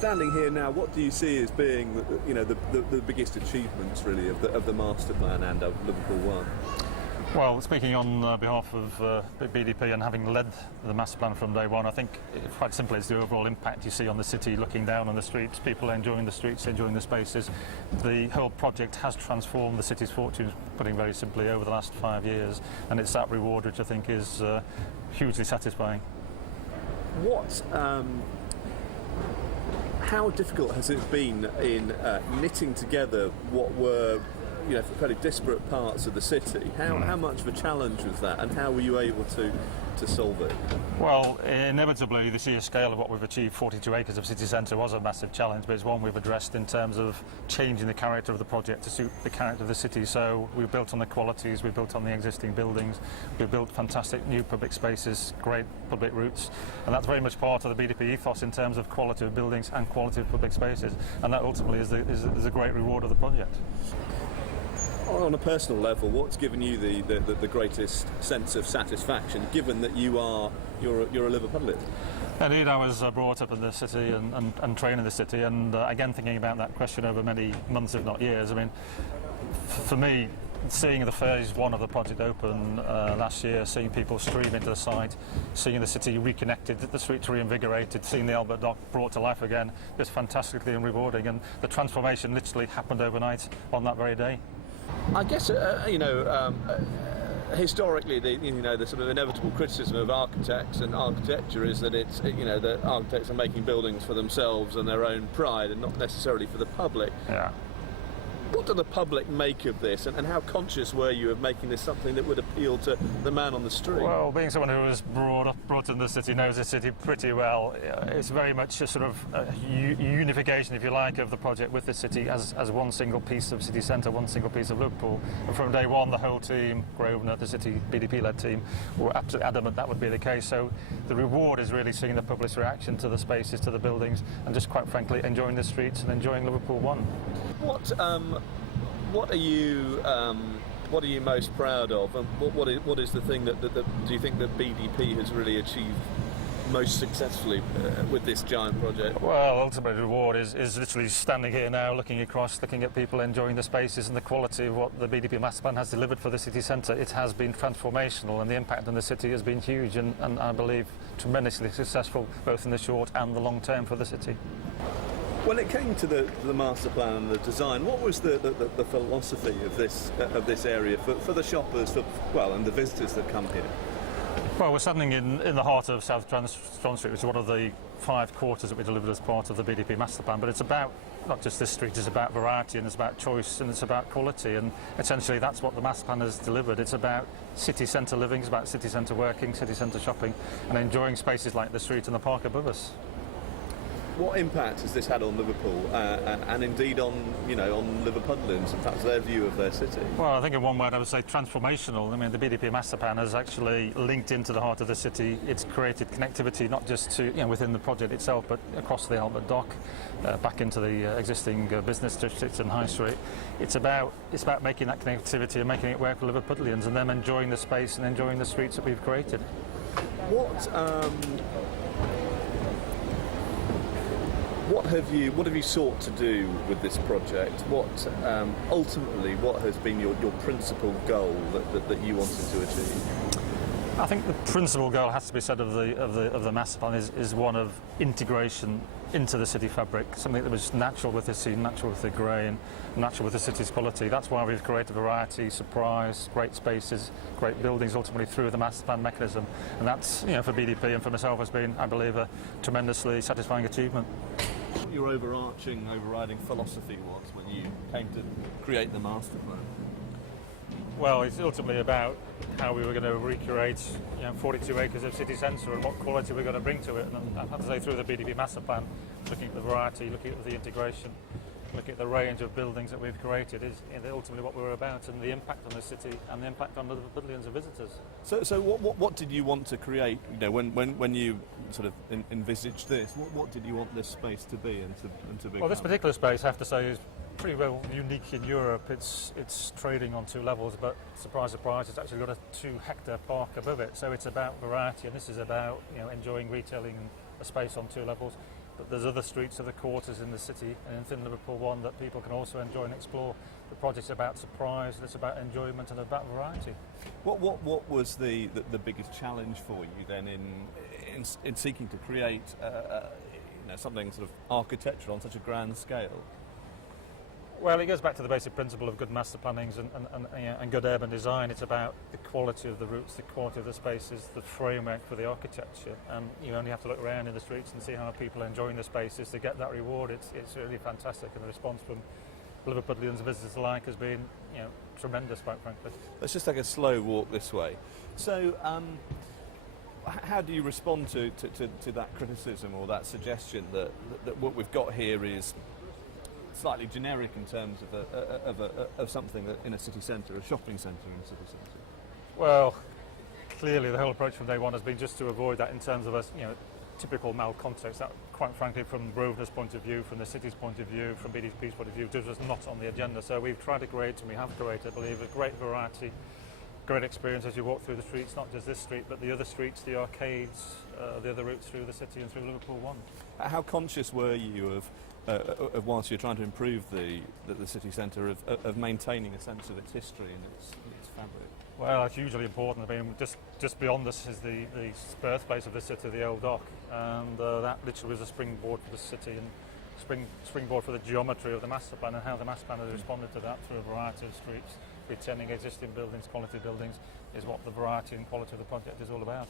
Standing here now, what do you see as being, the biggest achievements really of the master plan and of Liverpool ONE? Well, speaking on behalf of BDP and having led the master plan from day one, I think quite simply it's the overall impact you see on the city, looking down on the streets, people enjoying the streets, enjoying the spaces. The whole project has transformed the city's fortunes, putting very simply, over the last 5 years, and it's that reward which I think is hugely satisfying. How difficult has it been in knitting together what were fairly disparate parts of the city? How much of a challenge was that, and how were you able to solve it? Well, inevitably the sheer scale of what we've achieved, 42 acres of city centre, was a massive challenge, but it's one we've addressed in terms of changing the character of the project to suit the character of the city. So we've built on the qualities, we've built on the existing buildings, we've built fantastic new public spaces, great public routes, and that's very much part of the BDP ethos in terms of quality of buildings and quality of public spaces, and that ultimately is a great reward of the project. On a personal level, what's given you the greatest sense of satisfaction, given that you're a Liverpudlian? Indeed, I was brought up in the city and trained in the city, and again thinking about that question over many months, if not years. I mean, for me, seeing the phase one of the project open last year, seeing people stream into the site, seeing the city reconnected, the streets reinvigorated, seeing the Albert Dock brought to life again, is fantastically and rewarding, and the transformation literally happened overnight on that very day. I guess historically, the sort of inevitable criticism of architects and architecture is that that architects are making buildings for themselves and their own pride, and not necessarily for the public. Yeah. What do the public make of this, and how conscious were you of making this something that would appeal to the man on the street? Well, being someone who was brought in the city, knows the city pretty well, it's very much a sort of unification, if you like, of the project with the city as one single piece of city centre, one single piece of Liverpool. And from day one, the whole team, Grosvenor, the city BDP-led team, were absolutely adamant that would be the case. So the reward is really seeing the public's reaction to the spaces, to the buildings, and just quite frankly enjoying the streets and enjoying Liverpool ONE. What are you most proud of, and what is the thing that do you think that BDP has really achieved most successfully with this giant project? Well, ultimately the reward is literally standing here now, looking across, looking at people enjoying the spaces and the quality of what the BDP master plan has delivered for the city centre. It has been transformational, and the impact on the city has been huge, and I believe tremendously successful, both in the short and the long term for the city. When it came to the master plan and the design, what was the philosophy of this area for the shoppers, and the visitors that come here? Well, we're standing in the heart of South Strand Street, which is one of the 5 quarters that we delivered as part of the BDP master plan. But it's about not just this street; it's about variety, and it's about choice, and it's about quality. And essentially, that's what the master plan has delivered. It's about city centre living, it's about city centre working, city centre shopping, and enjoying spaces like the street and the park above us. What impact has this had on Liverpool and indeed on Liverpudlians and perhaps their view of their city? Well, I think in one word I would say transformational. I mean, the BDP master plan has actually linked into the heart of the city. It's created connectivity not just to within the project itself, but across the Albert Dock, back into the existing business districts and High Street. It's about making that connectivity and making it work for Liverpudlians, and them enjoying the space and enjoying the streets that we've created. What have you sought to do with this project? Ultimately, what has been your principal goal that you wanted to achieve? I think the principal goal has to be said of the master plan is one of integration into the city fabric, something that was natural with the scene, natural with the grey, and natural with the city's quality. That's why we've created variety, surprise, great spaces, great buildings, ultimately through the master plan mechanism. And that's, for BDP and for myself, has been, I believe, a tremendously satisfying achievement. Your overriding philosophy was when you came to create the master plan? Well, it's ultimately about how we were going to recreate 42 acres of city centre and what quality we're going to bring to it. And I have to say, through the BDP master plan, looking at the variety, looking at the integration, looking at the range of buildings that we've created is ultimately what we were about, and the impact on the city and the impact on the Liverpudlians of visitors. So what did you want to create? When you sort of envisaged this, what did you want this space to be and to become? Well, this particular space, I have to say, is pretty well unique in Europe. It's trading on 2 levels, but surprise, surprise, it's actually got a 2-hectare park above it. So it's about variety, and this is about enjoying retailing and a space on 2 levels. but there's other streets, other quarters in the city and within Liverpool ONE that people can also enjoy and explore. The project's about surprise, it's about enjoyment and about variety. What was the biggest challenge for you then in seeking to create something sort of architectural on such a grand scale? Well, it goes back to the basic principle of good master plannings and good urban design. It's about the quality of the routes, the quality of the spaces, the framework for the architecture. And you only have to look around in the streets and see how people are enjoying the spaces to get that reward. It's really fantastic, and the response from Liverpudlians and visitors alike has been tremendous, quite frankly. Let's just take a slow walk this way. So, how do you respond to that criticism or that suggestion that what we've got here is slightly generic in terms of something that in a city centre, a shopping centre in a city centre? Well, clearly the whole approach from day one has been just to avoid that in terms of a typical malcontext. That, quite frankly, from Grosvenor's point of view, from the city's point of view, from BDP's point of view, just was not on the agenda. So we've tried to create, and we have created, I believe, a great variety, great experience as you walk through the streets, not just this street, but the other streets, the arcades, the other routes through the city and through Liverpool ONE. How conscious were you of whilst you're trying to improve the city centre, of maintaining a sense of its history and its fabric? Well, it's hugely important. I mean, just beyond us is the birthplace of the city, the Old Dock, and that literally was a springboard for the city and springboard for the geometry of the master plan and how the master plan has responded to that through a variety of streets. Retaining existing buildings, quality buildings, is what the variety and quality of the project is all about.